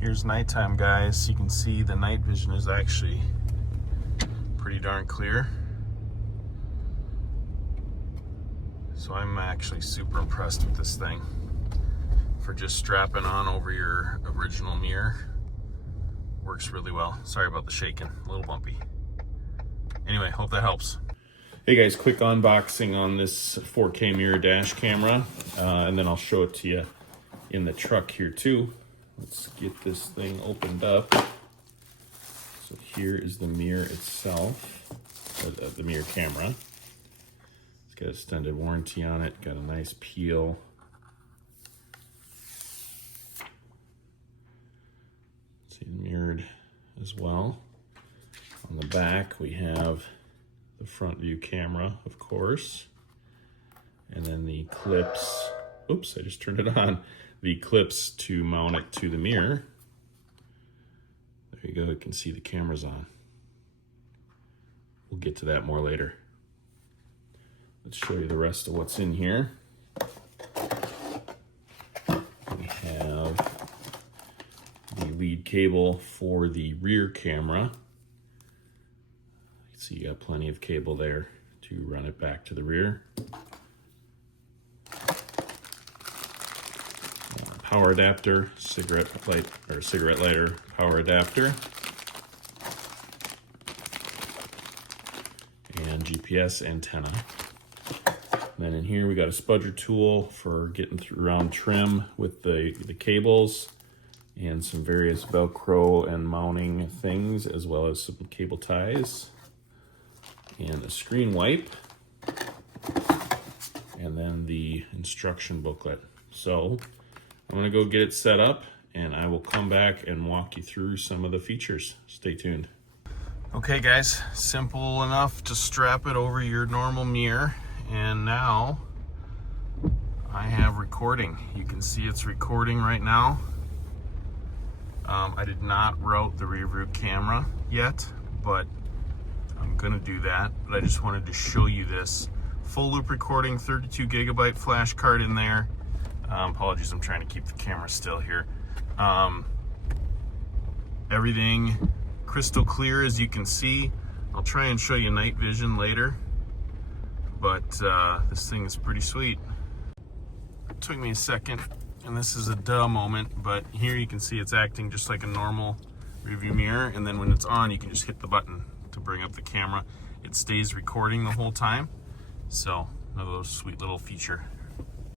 Here's nighttime, guys. You can see the night vision is actually pretty darn clear. So I'm actually super impressed with this thing for just strapping on over your original mirror. Works really well. Sorry about the shaking, a little bumpy. Anyway, hope that helps. Hey guys, quick unboxing on this 4K mirror dash camera, and then I'll show it to you in the truck here too. Let's get this thing opened up. So here is the mirror itself, the mirror camera. It's got extended warranty on it, got a nice peel. See, mirrored as well. On the back we have the front view camera, of course, and then the clips. Oops, I just turned it on. The clips to mount it to the mirror. There you go, you can see the camera's on. We'll get to that more later. Let's show you the rest of what's in here. We have the lead cable for the rear camera. So you got plenty of cable there to run it back to the rear. Power adapter, cigarette lighter power adapter, and GPS antenna. And then in here we got a spudger tool for getting around trim with the cables, and some various Velcro and mounting things, as well as some cable ties, and a screen wipe, and then the instruction booklet. So I'm gonna go get it set up and I will come back and walk you through some of the features. Stay tuned. Okay guys, simple enough to strap it over your normal mirror, and now I have recording. You can see it's recording right now. I did not route the rear view camera yet, but I'm gonna do that. But I just wanted to show you this. Full loop recording, 32 gigabyte flash card in there. Apologies, I'm trying to keep the camera still here. Everything crystal clear, as you can see. I'll try and show you night vision later, but this thing is pretty sweet. It took me a second, and this is a duh moment, but here you can see it's acting just like a normal rearview mirror, and then when it's on, you can just hit the button to bring up the camera. It stays recording the whole time, so another sweet little feature.